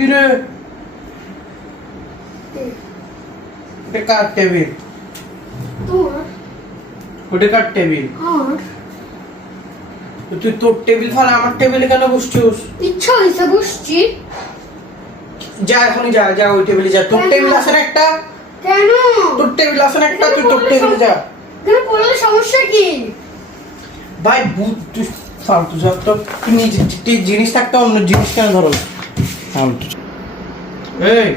কি রে? এটা কার টেবিল? ওটা কার টেবিল? তুই তোর টেবিল ফেলে আমার টেবিলে কেন বসছিস? ইচ্ছা হয়েছে বসছি। যা এখনই যা, যা ওই টেবিলে যা। তোর টেবিল আছে না একটা? কেন? তোর টেবিল আছে না একটা? তুই তোর টেবিলে যা। কেন পড়লে সমস্যা কি? ভাই তুই ফালতু যা তো। তুই নিজের জিনিস থাকতে অন্য জিনিস কেন ধরো? ফালতু। এই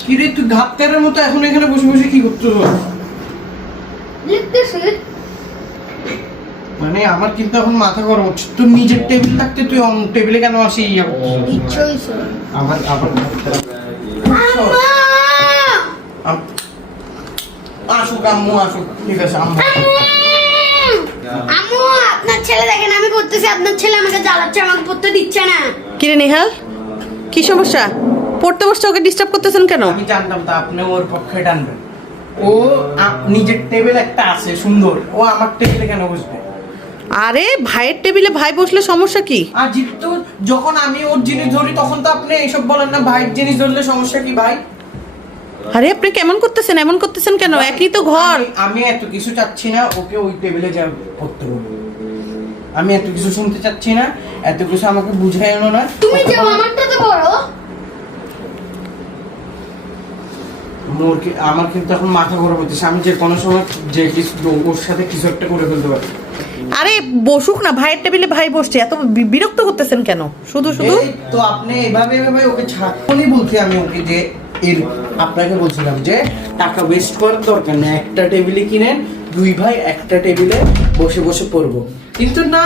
কি রে, তুই ঘাপটারের মতো এখন এখানে বসে বসে কি করছিস? লিখতেছি। মানে আমার কিন্তু এখন মাথা গরম হচ্ছে। তুই নিজের টেবিল থাকতে তুই অন্য টেবিলে কেন আসি? ইচ্ছা হয়েছে। আবার আসুক আম্মু, আসুক, ঠিক আছে আম্মু। আম্মু আপনার ছেলে দেখেন আমি পড়তেছি, আপনার ছেলে আমাকে জ্বালাচ্ছে, আমাকে পড়তে দিচ্ছে না। কিরে নেহাল, কি সমস্যা? পড়তে বসছে, ওকে ডিস্টার্ব করতেছেন কেন? আমি জানতাম তো আপনি ওর পক্ষে টানবেন। ও নিজের টেবিল একটা আছে সুন্দর, ও আমার টেবিলে কেন বসবে? আরে ভাইয়ের টেবিলে ভাই বসলে সমস্যা কি? আর যেহেতু যখন আমি ওর জিনিস ধরি তখন তো আপনি এইসব বলেন না, ভাইয়ের জিনিস ধরলে সমস্যা কি ভাই? আরে আপনি কেমন করতেছেন, এমন করতেছেন কেন? একই তো ঘর। আমি এত কিছু চাচ্ছি না ওকে ওই টেবিলে যা করতে বলবো। আমি এত কিছু শুনতে চাচ্ছি না, এত কিছু আমাকে বুঝাইও না। তুমি যাও, আমারটা তো বড়। আমার কিন্তু এখন মাথা গরম হচ্ছে। আমি যে কোনো সময় যে কিছু ওর সাথে কিছু একটা করে ফেলতে পারি। আরে বসুক না, ভাইয়ের টেবিলে ভাই বসছে, এত বিরক্ত করতেছেন কেন শুধু শুধু? এই তো আপনি এভাবে ওকে ছাড়নি বলছি আমি ওকে, যে এর আপনাকে বলছিলাম যে টাকা ওয়েস্ট করার দরকার নেই, একটা টেবিলে কিনেন, দুই ভাই একটা টেবিলে বসে বসে পড়বো। কিন্তু না,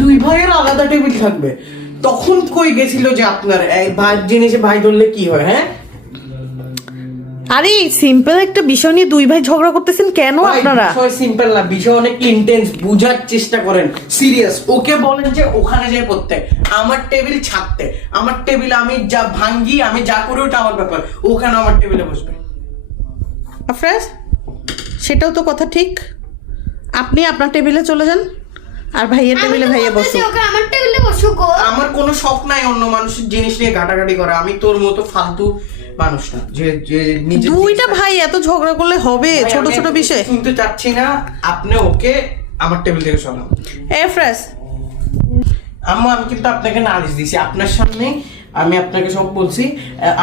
দুই ভাইয়ের আলাদা টেবিল থাকবে। তখন কই গেছিল যে আপনার ভাই জিনিসে ভাই ধরলে কি হয়? হ্যাঁ, আরে সিম্পল একটা বিষয় নিয়ে দুই ভাই ঝগড়া করতেছেন কেন আপনারা? বিষয় সিম্পল না, বিষয় অনেক ইন্টেন্স। বুঝার চেষ্টা করেন, সিরিয়াস। ওকে বলেন যে ওখানে যাই পড়তে, আমার টেবিল ছাড়তে। আমার টেবিল আমি যা ভাঙ্গি, আমি যা করি ওটা আমার ব্যাপার। ওখানে আমার টেবিলে বসবে। আফরাজ, সেটাও তো কথা ঠিক। আপনি আপনার টেবিলে চলে যান, আর ভাইয়ের টেবিলে ভাইয়া বসুক। ওকে আমার টেবিলে বসুক। আমার কোনো শখ নাই অন্য মানুষের জিনিস নিয়ে ঘাটাঘাটি করা। আমি তোর মতো ফালতু মানুষ না যে যে নিজে দুইটা ভাই এত ঝগড়া করলে হবে ছোট ছোট বিষয়? শুনতে চাচ্ছি না। আপনি ওকে আমার টেবিল থেকে সরান। আফরাজ, আম্মু আমি কিন্তু আপনাকে নালিশ দিছি আপনার সামনে। আমি আপনাকে সব বলছি,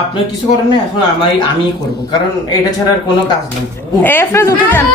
আপনার কিছু করেন না। এখন আমিই করবো, কারণ এটা ছাড়া আর কোনো কাজ নেই। আফরাজ উঠে যান।